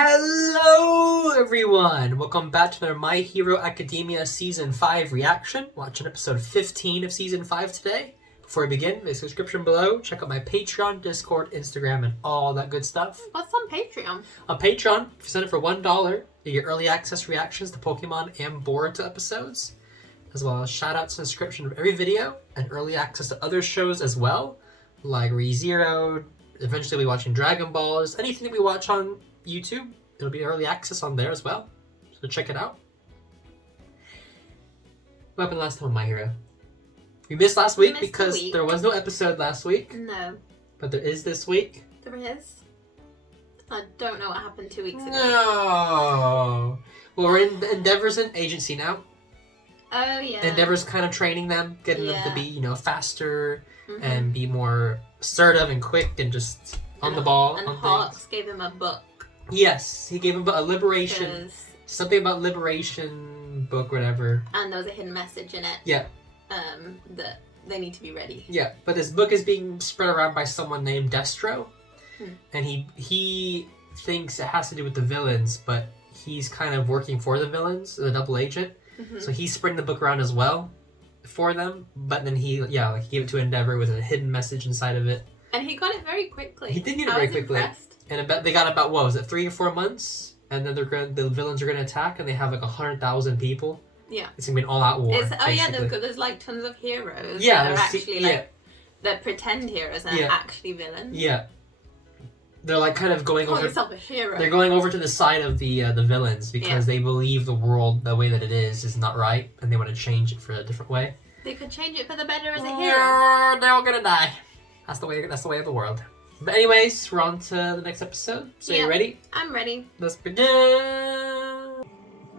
Hello everyone! Welcome back to another My Hero Academia Season 5 reaction. Watching episode 15 of Season 5 today. Before we begin, there's a description below. Check out my Patreon, Discord, Instagram, and all that good stuff. What's on Patreon? On Patreon, if you sign up for $1, you get early access reactions to Pokemon and Boruto episodes, as well as shoutouts and description of every video, and early access to other shows as well, like ReZero. Eventually we'll be watching Dragon Balls. Anything that we watch on YouTube, it'll be early access on there as well. So check it out. What happened last time on My Hero? We missed last week because there was no episode last week. No. But there is this week. There is. I don't know what happened 2 weeks ago. No. Well, we're in Endeavor's an agency now. Oh, yeah. Endeavor's kind of training them, getting them to be, you know, faster and be more assertive and quick and just on the ball. And Hawks gave him a book. Yes, he gave him a liberation, something about liberation book, whatever. And there was a hidden message in it. Yeah. That they need to be ready. Yeah, but this book is being spread around by someone named Destro, and he thinks it has to do with the villains, but he's kind of working for the villains, the double agent. So he's spreading the book around as well for them, but then he gave it to Endeavor with a hidden message inside of it. And he got it very quickly. He did get it very quickly. Impressed. And they got about, what was it, 3 or 4 months? And then the villains are going to attack, and they have like 100,000 people. Yeah. It's going to be an all-out war. There's like tons of heroes. Yeah. That are actually that pretend heroes and are actually villains. Yeah. They're like kind of going over. Call yourself a hero. They're going over to the side of the villains because they believe the world, the way that it is not right, and they want to change it for a different way. They could change it for the better as a hero. They're all going to die. That's the way of the world. But anyways, we're on to the next episode. So you ready? I'm ready. Let's begin.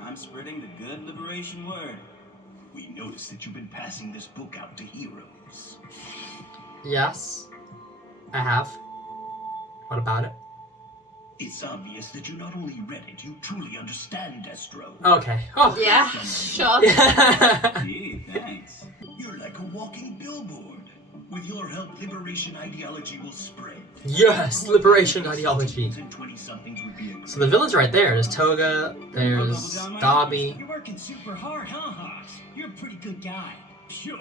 I'm spreading the good liberation word. We noticed that you've been passing this book out to heroes. Yes, I have. What about it? It's obvious that you not only read it, you truly understand Destro. Okay. Oh. Yeah, sure. Gee, thanks. You're like a walking billboard. With your help, liberation ideology will spread. Yes, liberation ideology. So the villains right there. There's Toga, there's Dobby. You're working super hard, huh, Hawks? You're a pretty good guy. Sure.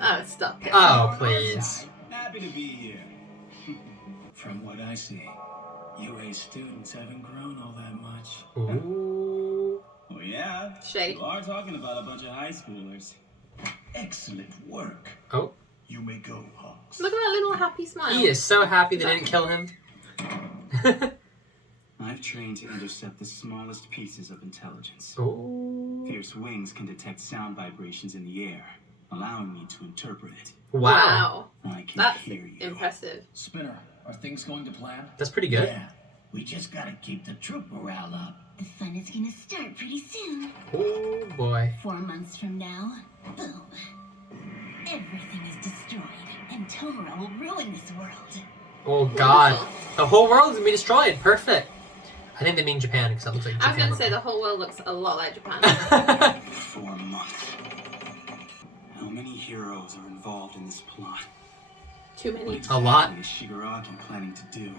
Oh, stop it. Oh, please. Happy to be here. From what I see, UA students haven't grown all that much. Ooh. Oh, yeah. Shade. You are talking about a bunch of high schoolers. Excellent work. Oh. You may go, Hawks. Look at that little happy smile. He is so happy they didn't kill him. I've trained to intercept the smallest pieces of intelligence. Ooh. Fierce wings can detect sound vibrations in the air, allowing me to interpret it. Wow. I can That's hear you. impressive. Spinner, are things going to plan? That's pretty good. Yeah, we just gotta keep the troop morale up. The fun is gonna start pretty soon. Oh boy. 4 months from now, boom. Everything is destroyed, and Tomura will ruin this world. Oh god. The whole world is going to be destroyed. Perfect. I think they mean Japan because that looks like Japan. I was going to say the whole world looks a lot like Japan. 4 months. How many heroes are involved in this plot? Too many. What exactly a lot. is Shigaraki planning to do?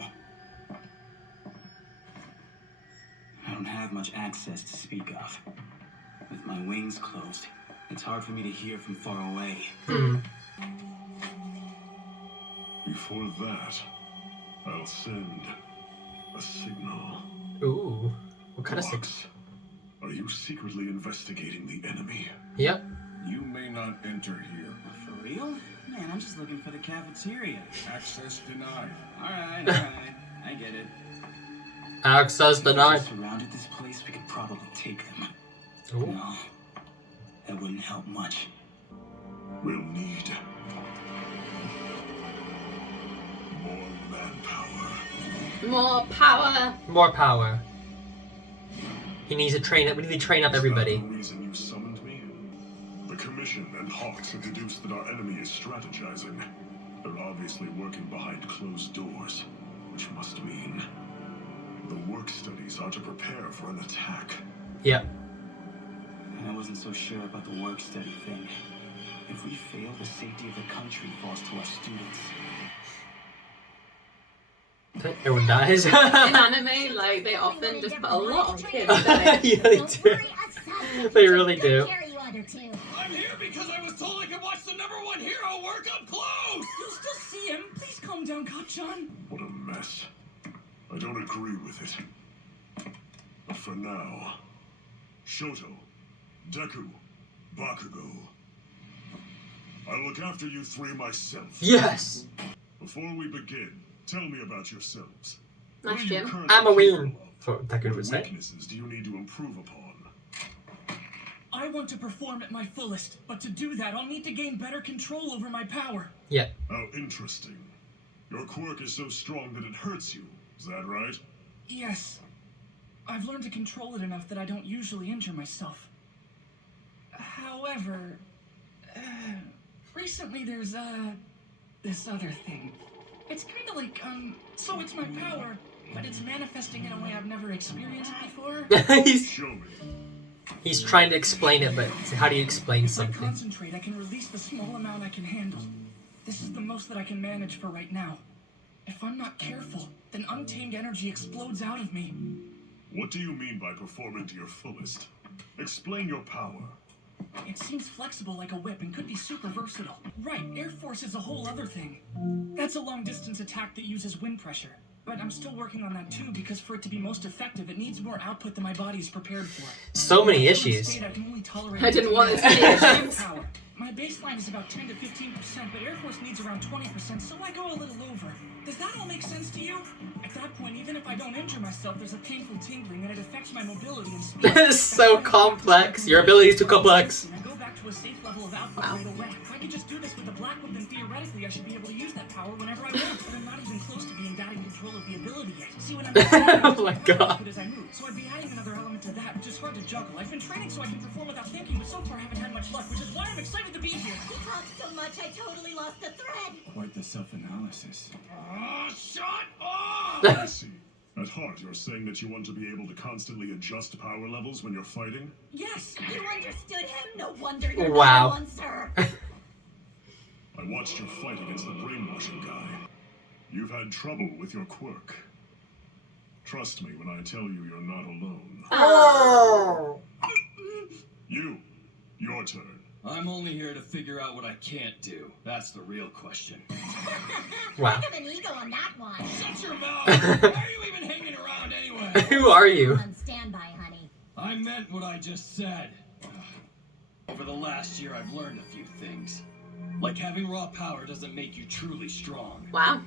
I don't have much access to speak of. With my wings closed, it's hard for me to hear from far away. Before that, I'll send a signal. Ooh. What kind of signal? Are you secretly investigating the enemy? Yep. You may not enter here. For real? Man, I'm just looking for the cafeteria. Access denied. Alright. I get it. Access denied. If we surrounded this place, we could probably take them. Ooh. No. That wouldn't help much. We'll need more manpower. More power. More power. He needs to train up. We need to train up everybody. Is that the reason you summoned me? The Commission and Hawks have deduced that our enemy is strategizing. They're obviously working behind closed doors, which must mean the work studies are to prepare for an attack. Yep. I wasn't so sure about the work study thing. If we fail, the safety of the country falls to our students. Everyone dies. In anime, like, they often just put a lot on kids, don't they? Yeah, they do. They really do. I'm here because I was told I could watch the #1 hero work up close! You'll still see him. Please calm down, Kachan. What a mess. I don't agree with it. But for now, Shoto, Deku, Bakugo. I'll look after you three myself. Yes! Before we begin, tell me about yourselves. Nice, Jim. I'm a win. So Deku would What say. weaknesses do you need to improve upon? I want to perform at my fullest, but to do that, I'll need to gain better control over my power. Yeah. How interesting. Your quirk is so strong that it hurts you. Is that right? Yes. I've learned to control it enough that I don't usually injure myself. However, recently there's, this other thing. It's kind of like, so it's my power, but it's manifesting in a way I've never experienced before. Show me. He's trying to explain it, but how do you explain If I something? concentrate, I can release the small amount I can handle. This is the most that I can manage for right now. If I'm not careful, then untamed energy explodes out of me. What do you mean by performing to your fullest? Explain your power. It seems flexible like a whip and could be super versatile. Right, Air Force is a whole other thing. That's a long-distance attack that uses wind pressure. But I'm still working on that too, because for it to be most effective, it needs more output than my body is prepared for. So many issues. I can only tolerate I didn't want this many issues. My baseline is about 10 to 15%, but Air Force needs around 20%, so I go a little over. Does that all make sense to you? At that point, even if I don't injure myself, there's a painful tingling, and it affects my mobility and speed. That is so complex. Your ability is too complex. I go back to a safe level of output right away. If I could just do this with the black whip, then theoretically I should be able to use that power whenever I want. But I'm not even close to being that in control of the ability yet. See what I'm saying? Oh my god. As I move. So I'd be adding another element to that, which is hard to juggle. I've been training so I can perform without thinking, but so far I haven't had much luck, which is why I'm excited to be here. He talks so much, I totally lost the thread. Quite the self-analysis. Shut up! I see. At heart, you're saying that you want to be able to constantly adjust power levels when you're fighting? Yes. You understood him? No wonder you're Wow. not one, sir. I watched your fight against the brainwashing guy. You've had trouble with your quirk. Trust me when I tell you you're not alone. Oh. Your turn. I'm only here to figure out what I can't do. That's the real question. Wow. Think of an ego on that one. Shut your mouth! Why are you even hanging around anyway? Who are you? On standby, honey. I meant what I just said. Over the last year, I've learned a few things. Like having raw power doesn't make you truly strong. Wow.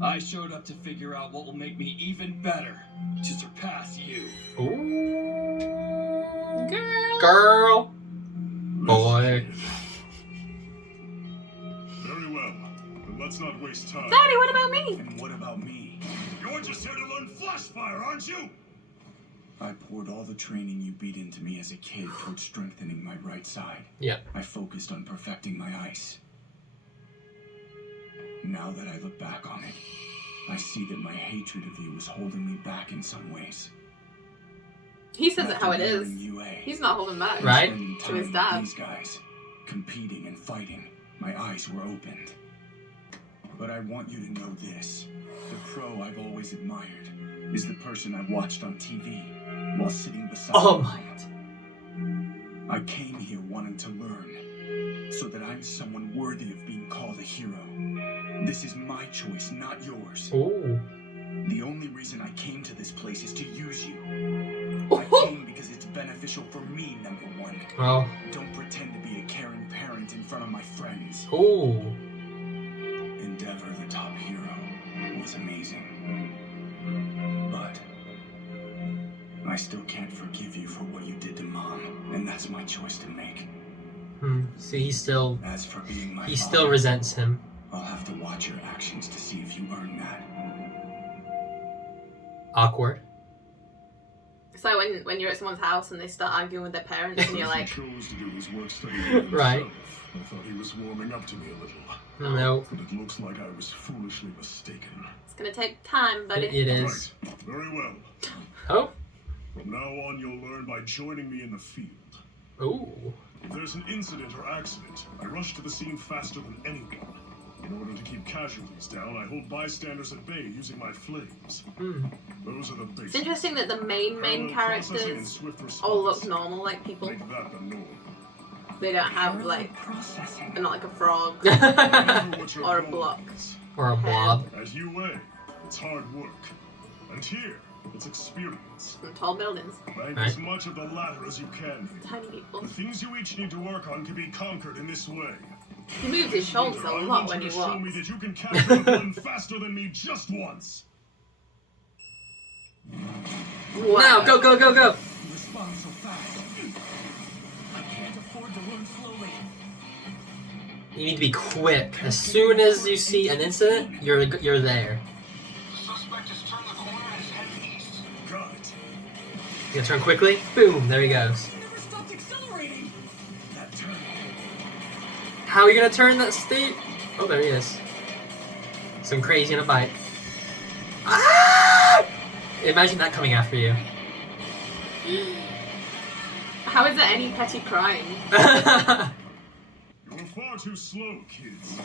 I showed up to figure out what will make me even better, to surpass you. Ooh. Girl. Boy. Very well. Then let's not waste time. Daddy, what about me? And what about me? You're just here to learn flash fire, aren't you? I poured all the training you beat into me as a kid towards strengthening my right side. Yeah. I focused on perfecting my ice. Now that I look back on it, I see that my hatred of you was holding me back in some ways. He says it how it After is. learning UA, He's not holding back. Right? spending To his time dad. with these guys, competing and fighting, my eyes were opened. But I want you to know this. The pro I've always admired is the person I watched on TV while sitting beside Oh me. my. I came here wanting to learn, so that I'm someone worthy of being called a hero. This is my choice, not yours. Ooh. The only reason I came to this place is to use you. I came because it's beneficial for me, number one. Oh. Don't pretend to be a caring parent in front of my friends. Ooh. Endeavor, the top hero, was amazing. But I still can't forgive you for what you did to Mom, and that's my choice to make. So he still As for being my still father, resents him. I'll have to watch your actions to see if you earn that. Awkward. It's like when you're at someone's house and they start arguing with their parents and you're like, He chose to do his work study himself. Right. I thought he was warming up to me a little. No. But it looks like I was foolishly mistaken. it's gonna take time, buddy. It is. Right. Very well. Oh. From now on, you'll learn by joining me in the field. Ooh. If there's an incident or accident, I rush to the scene faster than anyone. In order to keep casualties down, I hold bystanders at bay using my flames. Those are the basics. It's interesting that the main characters all look normal like people. Make that the norm. They don't have like, they're not like a frog or a block. Or a blob. At UA, it's hard work. And here, it's experience. And tall buildings. Bank as much of the latter as you can. Tiny people. The things you each need to work on can be conquered in this way. He moves his shoulders a lot when he walks. Show me that you can capture a villain faster than me just once. Wow. Now, go, go, go, go! You respond so fast. I can't afford to learn slowly. You need to be quick. As soon as you see an incident, you're there. The suspect has turned the corner and is heading east. Got it. You gonna turn quickly? Boom, there he goes. He never stopped accelerating. That turn. How are you gonna turn that state? Oh, there he is. Some crazy on a bike. Ah! Imagine that coming after you. How is there any petty crime? You're far too slow, kids.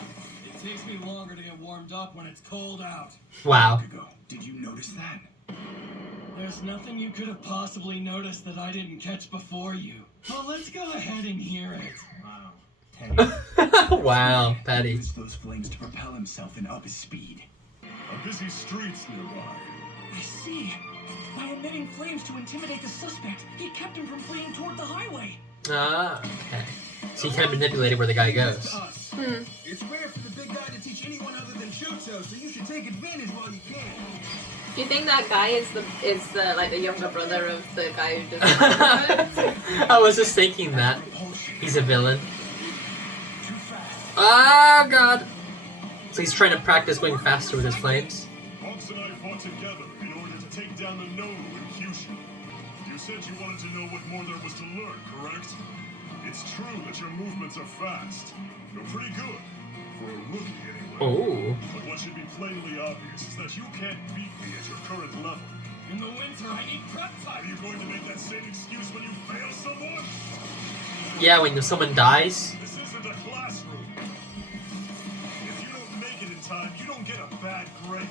It takes me longer to get warmed up when it's cold out. Wow. Did you notice that? There's nothing you could have possibly noticed that I didn't catch before you. Well, let's go ahead and hear it. Wow. Wow, Patty. Used those flames to propel himself and up his speed. A busy streets nearby. I see. By emitting flames to intimidate the suspect, he kept him from fleeing toward the highway. Ah, okay. So you kind of manipulated where the guy goes. It's rare for the big guy to teach anyone other than SHOUTOUT, so you should take advantage while you can. Do you think that guy is the like the younger brother of the guy who does I was just thinking that. He's a villain. Ah, God. So he's trying to practice going faster with his flames. Hawks and I fought together in order to take down the Noru in Kyushu. You said you wanted to know what more there was to learn, correct? It's true that your movements are fast. You're pretty good. For a rookie, anyway. Oh. But what should be plainly obvious is that you can't beat me at your current level. In the winter, I need prep Are time. you going to make that same excuse when you fail someone? Yeah, when someone dies. This isn't a classroom. If you don't make it in time, you don't get a bad grade.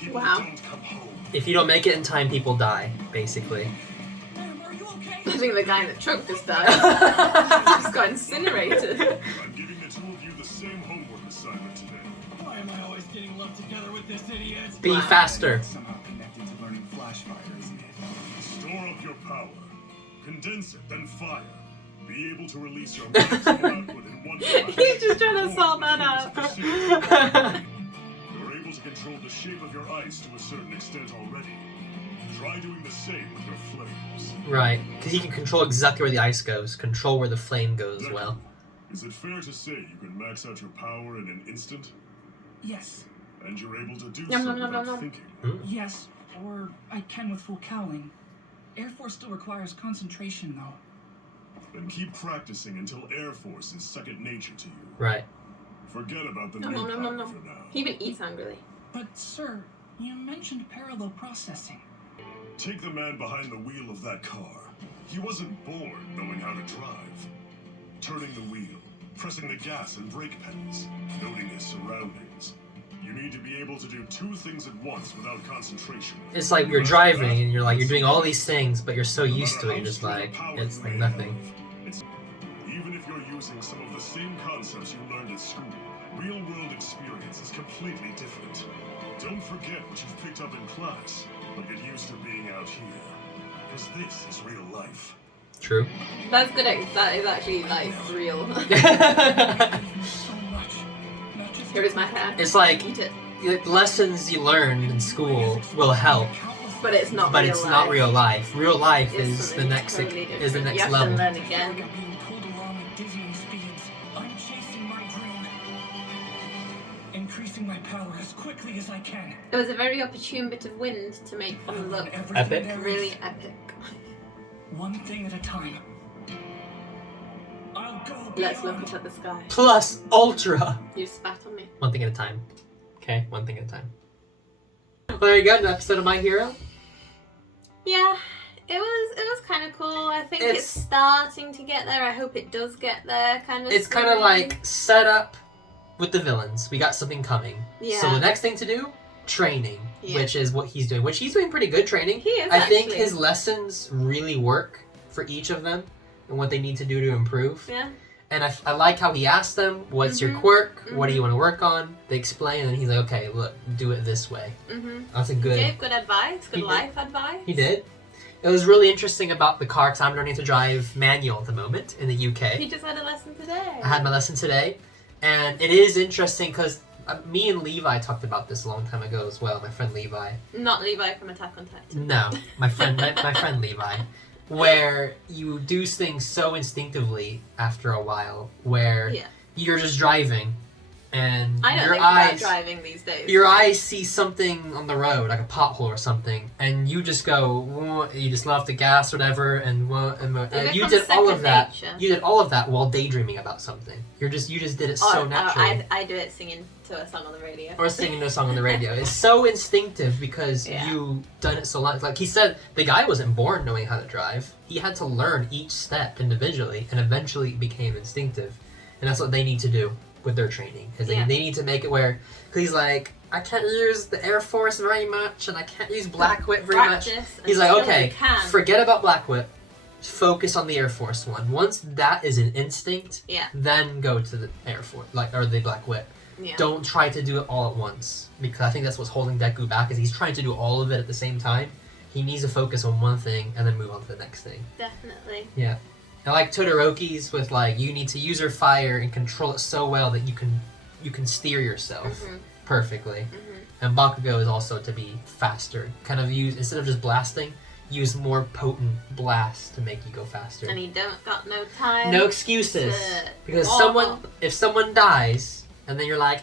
People Wow. don't come home. If you don't make it in time, people die, basically. Ma'am, are you okay? I think the guy in the truck just died. Just got incinerated. I'm giving the two of you the same homework assignment today. Why am I always getting lumped together with this idiot? Be faster. It's somehow connected to learning flash fire, isn't it? Store up your power. Condense it, then fire. Be able to release your maximum output in one flash. He's just trying to sort that out. You're able to control the shape of your ice to a certain extent already. Try doing the same with your flames. Right, because he can control exactly where the ice goes, control where the flame goes as well. Is it fair to say you can max out your power in an instant? Yes. And you're able to do Yum, so yum, yum, without yum, yum. thinking? Yes, or I can with full cowling. Air Force still requires concentration, though. Then keep practicing until Air Force is second nature to you. Right. Forget about the Nom, new nom, nom, power nom. for now. He even eats hungrily. But, sir, you mentioned parallel processing. Take the man behind the wheel of that car. He wasn't born knowing how to drive. Turning the wheel, pressing the gas and brake pedals, noting his surroundings. You need to be able to do two things at once without concentration. It's like you're driving and you're doing all these things, but you're so used to it, you're just like, it's like nothing. Even if you're using some of the same concepts you learned at school, real-world experience is completely different. Don't forget what you've picked up in class, but get used to being out here. Because this is real life. True. That's good. That is actually like real. So much. Not just Here is my hair. It's like Eat it. lessons you learned in school will help, But it's not. but real it's life. not real life. Real life It's is the something next totally is the different. next You have level. to learn again. being pulled along at dizzying speeds. I'm chasing my dream. Increasing my power as quickly as I can. It was a very opportune bit of wind to make I'll them learn look everything Epic? there is. really epic. One thing at a time. I'll go Let's look beyond. up at the sky. Plus ultra. You spat on me. One thing at a time. Okay, one thing at a time. Well, there you go, an episode of My Hero. Yeah, It was kind of cool. I think it's starting to get there. I hope it does get there. It's kind of like set up with the villains. We got something coming. Yeah. So the next thing to do, training, which is what he's doing. Which he's doing pretty good training. He is. I think his lessons really work for each of them and what they need to do to improve. Yeah. And I like how he asked them, what's your quirk? What do you want to work on? They explain, and he's like, okay, look, do it this way. That's a good... He gave good advice, good life advice. He did. It was really interesting about the car, because I'm learning to drive manual at the moment in the UK. He just had a lesson today. I had my lesson today. And it is interesting, because me and Levi talked about this a long time ago as well, my friend Levi. Not Levi from Attack on Titan. No, my friend Levi. Where you do things so instinctively after a while, where you're just driving, and I don't your think eyes about driving these days. Your eyes see something on the road, like a pothole or something, and you just go, whoa, you just let off the gas, whatever, and you did all of that. Nature. You did all of that while daydreaming about something. You just did it so naturally. I do it singing to a song on the radio. Or singing to a song on the radio. It's so instinctive because you've done it so long. Like he said, the guy wasn't born knowing how to drive. He had to learn each step individually, and eventually it became instinctive. And that's what they need to do with their training. Is they need to make it where, because he's like, I can't use the Air Force very much, and I can't use Black Whip very much. He's like, okay, forget about Black Whip. Focus on the Air Force one. Once that is an instinct, then go to the Air Force, or the Black Whip. Yeah. Don't try to do it all at once, because I think that's what's holding Deku back, is he's trying to do all of it at the same time. He needs to focus on one thing and then move on to the next thing. Definitely. Yeah. I like Todoroki's with like, you need to use your fire and control it so well that you can steer yourself perfectly. And Bakugo is also to be faster. Kind of use, instead of just blasting, use more potent blasts to make you go faster. And he don't got no time. No excuses. Because if someone dies, and then you're like,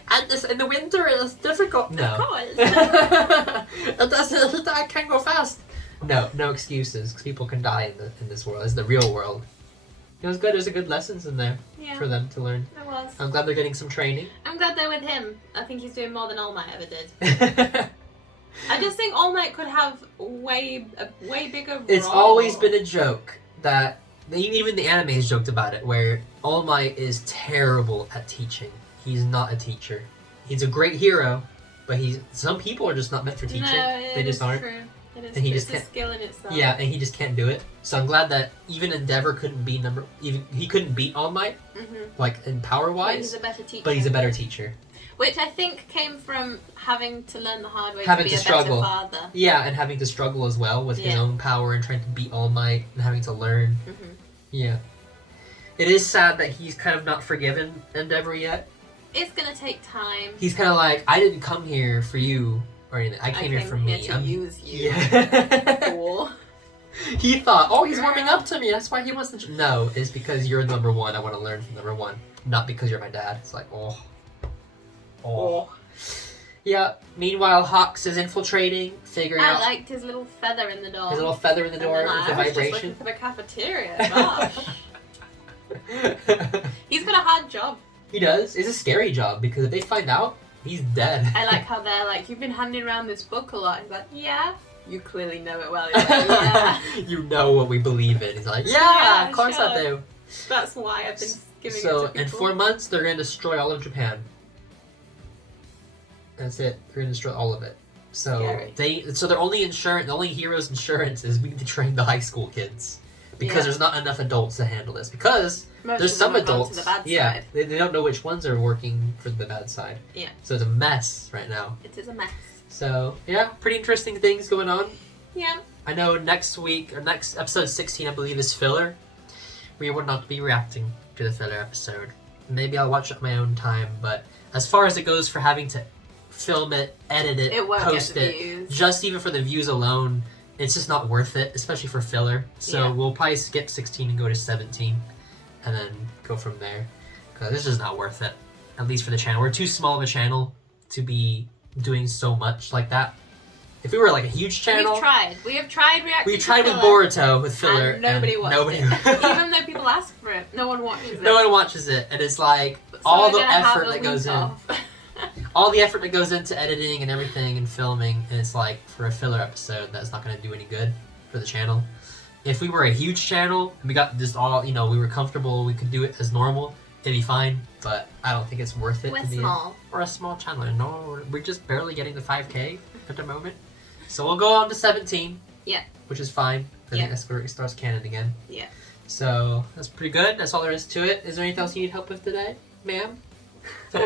in the winter it's difficult. No. Of course. I can't go fast. No excuses, because people can die in this world. It's the real world. It was good. There's a good lessons in there for them to learn. It was. I'm glad they're getting some training. I'm glad they're with him. I think he's doing more than All Might ever did. I just think All Might could have a way bigger role. It's always been a joke that, even the anime has joked about it, where All Might is terrible at teaching. He's not a teacher. He's a great hero, but some people are just not meant for teaching. No, they just aren't. True. It is, and it's a skill in itself. Yeah, and he just can't do it. So I'm glad that even Endeavor couldn't be he couldn't beat All Might, like in power wise. But he's a better teacher. But he's a better teacher. Which I think came from having to learn the hard way having to be to struggle. A better father. Yeah, and having to struggle as well with his own power and trying to beat All Might and having to learn. Yeah. It is sad that he's kind of not forgiven Endeavor yet. It's gonna take time. He's kind of like, I didn't come here for you or anything. I came here for me. To use you. Yeah. Cool. He thought, he's warming up to me. That's why he wants to. No, it's because you're number one. I want to learn from number one, not because you're my dad. It's like, oh. Yeah. Meanwhile, Hawks is infiltrating, figuring out. I liked his little feather in the door. His little feather in the door with the I was vibration. just looking for the cafeteria. Gosh. He's got a hard job. He does. It's a scary job because if they find out, he's dead. I like how they're like, you've been handing around this book a lot. He's like, yeah. You clearly know it well. He's like, yeah. You know what we believe in. He's like, yeah, of course I do. That's why I've been giving it to people. So in 4 months, they're going to destroy all of Japan. That's it. They're going to destroy all of it. So their only hero's insurance is we need to train the high school kids. Because there's not enough adults to handle this. Because there's some adults, side. They don't know which ones are working for the bad side. Yeah. So it's a mess right now. It is a mess. So, yeah, pretty interesting things going on. Yeah. I know next episode 16, I believe, is filler. We will not be reacting to the filler episode. Maybe I'll watch it at my own time, but as far as it goes for having to film it, edit it, post it, just even for the views alone, it's just not worth it, especially for filler. So we'll probably skip 16 and go to 17, and then go from there. Because this is not worth it, at least for the channel. We're too small of a channel to be doing so much like that. If we were like a huge channel, we have tried reacting. We tried with Boruto with filler, and nobody watched it. Even though people ask for it, no one watches it. No one watches it, and it's like all the effort that goes in, all the effort that goes into editing and everything and filming, and it's like for a filler episode that's not going to do any good for the channel. If we were a huge channel and we got just all, you know, we were comfortable, we could do it as normal, it'd be fine. But I don't think it's worth it. We're small. We're a small channel. No, we're just barely getting to 5K at the moment. So we'll go on to 17. Yeah. Which is fine. I think that's where it starts canon again. Yeah. So that's pretty good. That's all there is to it. Is there anything else you need help with today, ma'am? I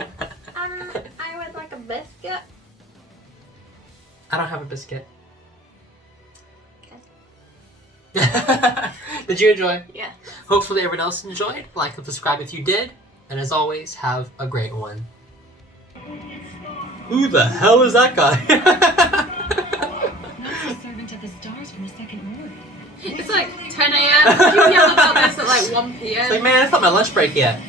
would like a biscuit. I don't have a biscuit. Okay. Did you enjoy? Yeah. Hopefully everyone else enjoyed. Like and subscribe if you did. And as always, have a great one. Who the hell is that guy? Servant of the stars from the second ward. It's like 10 a.m. You yell about this at like 1 p.m. It's like, man, it's not my lunch break yet.